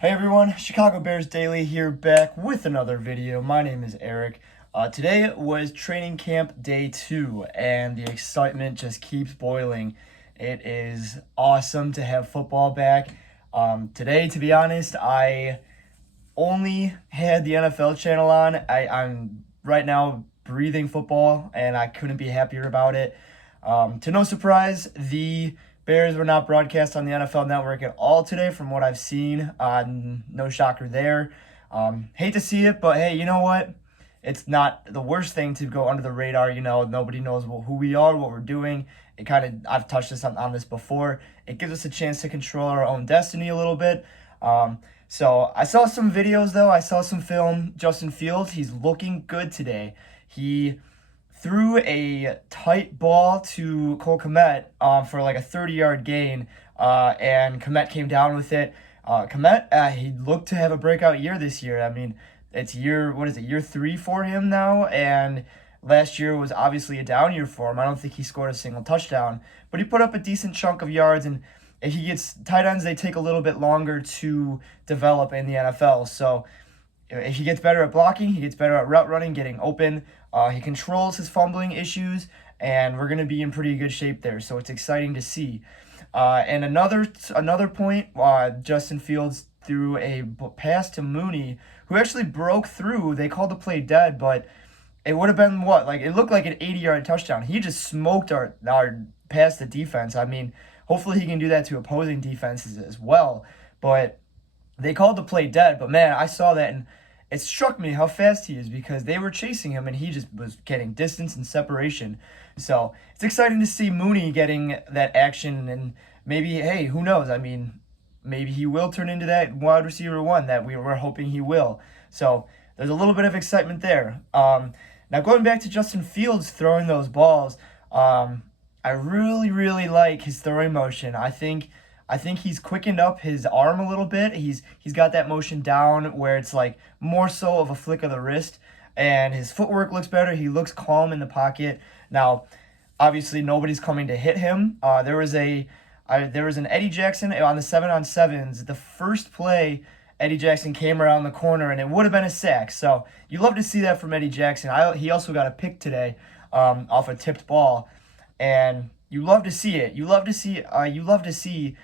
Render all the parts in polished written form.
Hey everyone, Chicago Bears Daily here, back with another video. My name is Eric. Today was training camp day 2, and the excitement just keeps boiling. It is awesome to have football back. Today, to be honest, I only had the NFL channel on. I'm right now breathing football, and I couldn't be happier about it. To no surprise, the Bears were not broadcast on the NFL Network at all today, from what I've seen. No shocker there. Hate to see it, but hey, you know what? It's not the worst thing to go under the radar. Nobody knows who we are, what we're doing. I've touched on this before. It gives us a chance to control our own destiny a little bit. So I saw some videos though. I saw some film. Justin Fields, he's looking good today. He threw a tight ball to Cole Kmet for like a 30-yard gain, and Kmet came down with it. Kmet, he looked to have a breakout year this year. I mean, it's year 3 for him now, and last year was obviously a down year for him. I don't think he scored a single touchdown, but he put up a decent chunk of yards, and if he gets tight ends, they take a little bit longer to develop in the NFL. So if he gets better at blocking, he gets better at route running, getting open. He controls his fumbling issues, and we're going to be in pretty good shape there. So it's exciting to see. And another point, Justin Fields threw a pass to Mooney, who actually broke through. They called the play dead, but it would have been what? Like, it looked like an 80-yard touchdown. He just smoked our past the defense. I mean, hopefully he can do that to opposing defenses as well. But they called the play dead. But man, I saw that, and it struck me how fast he is, because they were chasing him and he just was getting distance and separation. So it's exciting to see Mooney getting that action, and maybe, hey, who knows? I mean, maybe he will turn into that wide receiver 1 that we were hoping he will. So there's a little bit of excitement there. Now going back to Justin Fields throwing those balls, I really, really like his throwing motion. I think he's quickened up his arm a little bit. He's got that motion down where it's like more so of a flick of the wrist, and his footwork looks better. He looks calm in the pocket. Now, obviously, nobody's coming to hit him. There was an Eddie Jackson on the 7-on-7s. The first play, Eddie Jackson came around the corner, and it would have been a sack. So you love to see that from Eddie Jackson. He also got a pick today off a tipped ball, and you love to see it. You love to see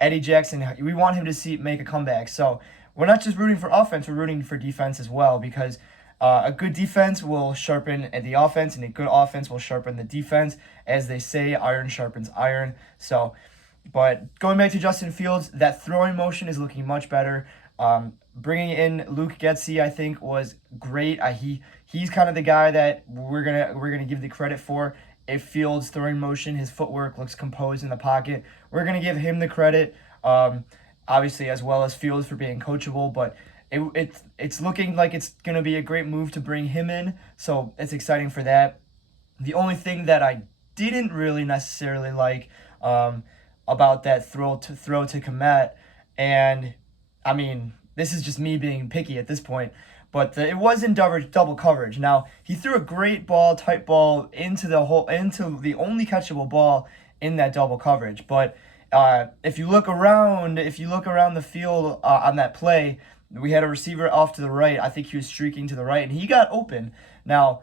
Eddie Jackson. We want him to make a comeback. So we're not just rooting for offense, we're rooting for defense as well, because a good defense will sharpen the offense, and a good offense will sharpen the defense. As they say, iron sharpens iron. So, but going back to Justin Fields, that throwing motion is looking much better. Bringing in Luke Getsy, I think, was great. He's kind of the guy that we're gonna give the credit for. If Fields' throwing motion, his footwork looks composed in the pocket, we're going to give him the credit, obviously, as well as Fields for being coachable. But it's looking like it's going to be a great move to bring him in, so it's exciting for that. The only thing that I didn't really necessarily like about that throw to Kmet, and I mean, this is just me being picky at this point, but it was in double coverage. Now, he threw a great ball, tight ball, into the only catchable ball in that double coverage. But if you look around the field on that play, we had a receiver off to the right. I think he was streaking to the right, and he got open. Now,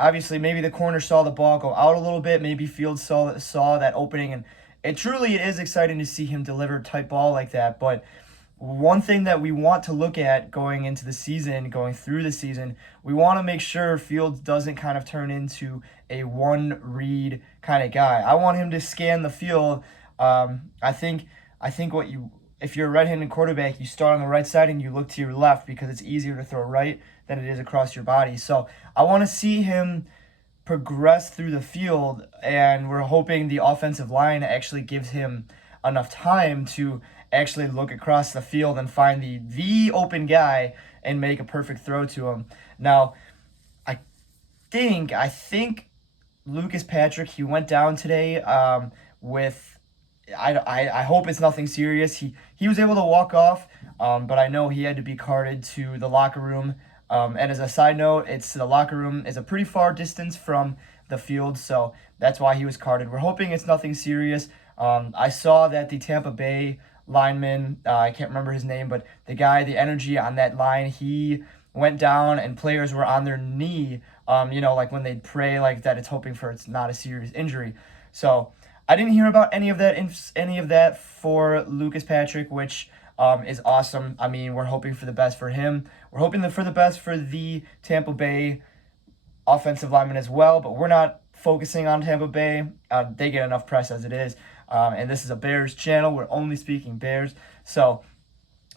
obviously, maybe the corner saw the ball go out a little bit. Maybe Fields saw that opening, and it is exciting to see him deliver tight ball like that. But one thing that we want to look at going through the season, we want to make sure Fields doesn't kind of turn into a one-read kind of guy. I want him to scan the field. I think if you're a right-handed quarterback, you start on the right side and you look to your left, because it's easier to throw right than it is across your body. So I want to see him progress through the field, and we're hoping the offensive line actually gives him enough time to actually look across the field and find the open guy and make a perfect throw to him. Now, I think Lucas Patrick, he went down today with, I hope it's nothing serious. He was able to walk off, but I know he had to be carted to the locker room. And as a side note, the locker room is a pretty far distance from the field, so that's why he was carted. We're hoping it's nothing serious. I saw that the Tampa Bay lineman. I can't remember his name, but the guy, the energy on that line, he went down and players were on their knee, like when they'd pray like that, it's hoping for it's not a serious injury. So I didn't hear about any of that for Lucas Patrick, which is awesome. I mean, we're hoping for the best for him. We're hoping for the best for the Tampa Bay offensive lineman as well, but we're not focusing on Tampa Bay. They get enough press as it is. And this is a Bears channel. We're only speaking Bears. So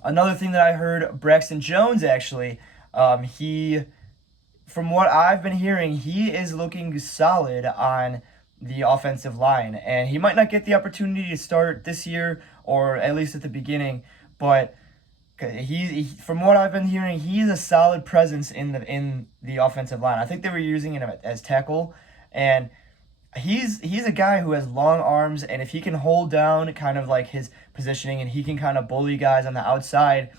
another thing that I heard, Braxton Jones actually, from what I've been hearing, he is looking solid on the offensive line, and he might not get the opportunity to start this year, or at least at the beginning, but from what I've been hearing, he's a solid presence in the offensive line. I think they were using him as tackle, and he's a guy who has long arms, and if he can hold down kind of like his positioning and he can kind of bully guys on the outside,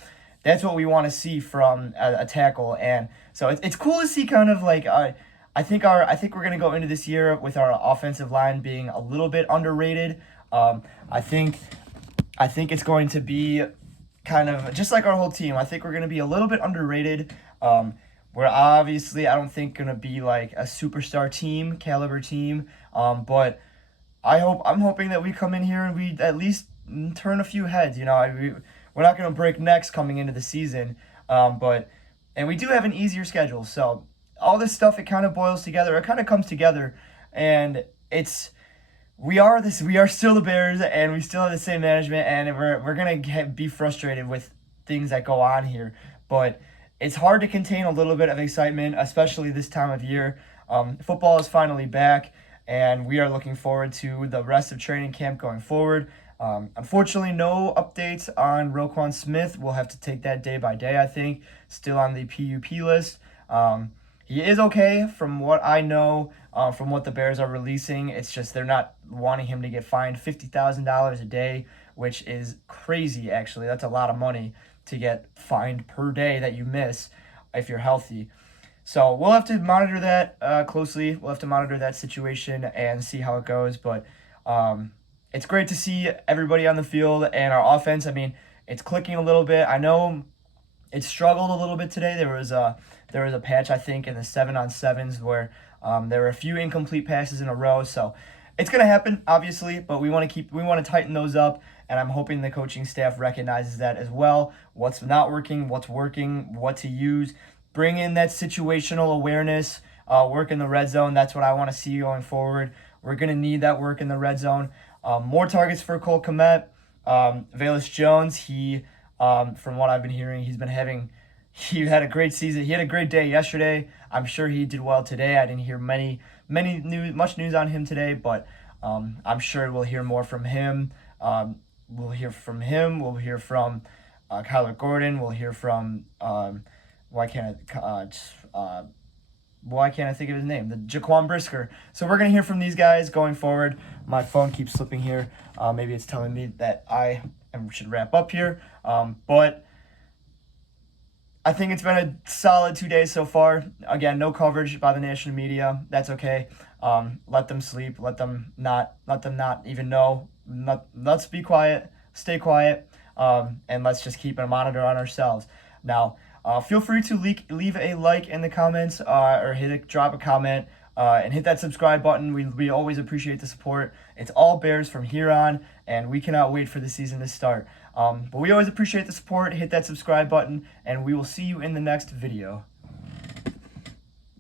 that's what we want to see from a tackle. And so it's cool to see kind of like I think we're gonna go into this year with our offensive line being a little bit underrated. I think it's going to be kind of just like our whole team. I think we're gonna be a little bit underrated. We're obviously, I don't think, gonna be like a superstar team, caliber team. But I'm hoping that we come in here and we at least turn a few heads. We're not gonna break necks coming into the season. And we do have an easier schedule, so all this stuff, it kind of boils together. It kind of comes together, and we are still the Bears, and we still have the same management, and we're gonna be frustrated with things that go on here. But it's hard to contain a little bit of excitement, especially this time of year. Football is finally back, and we are looking forward to the rest of training camp going forward. Unfortunately, no updates on Roquan Smith. We'll have to take that day by day, I think. Still on the PUP list. He is okay from what I know, from what the Bears are releasing. It's just they're not wanting him to get fined $50,000 a day, which is crazy, actually. That's a lot of money to get fined per day that you miss if you're healthy. So we'll have to monitor that closely. We'll have to monitor that situation and see how it goes. But it's great to see everybody on the field and our offense. I mean, it's clicking a little bit. I know it struggled a little bit today. There was a patch, I think, in the 7-on-7s where there were a few incomplete passes in a row. So it's going to happen, obviously, but we want to tighten those up, and I'm hoping the coaching staff recognizes that as well. What's not working, what's working, what to use. Bring in that situational awareness, work in the red zone. That's what I want to see going forward. We're going to need that work in the red zone. More targets for Cole Kmet. Velus Jones, from what I've been hearing, he had a great season. He had a great day yesterday. I'm sure he did well today. I didn't hear much news on him today, but I'm sure we'll hear more from him. We'll hear from him. We'll hear from Kyler Gordon. We'll hear from why can't I think of his name? The Jaquan Brisker. So we're gonna hear from these guys going forward. My phone keeps slipping here. Maybe it's telling me that I should wrap up here. But I think it's been a solid 2 days so far. Again, no coverage by the national media. That's okay. Let them sleep. Let them not even know. Let's be quiet. Stay quiet. And let's just keep a monitor on ourselves. Now, feel free to leave a like in the comments, or drop a comment, and hit that subscribe button. We always appreciate the support. It's all Bears from here on, and we cannot wait for the season to start. But we always appreciate the support. Hit that subscribe button, and we will see you in the next video.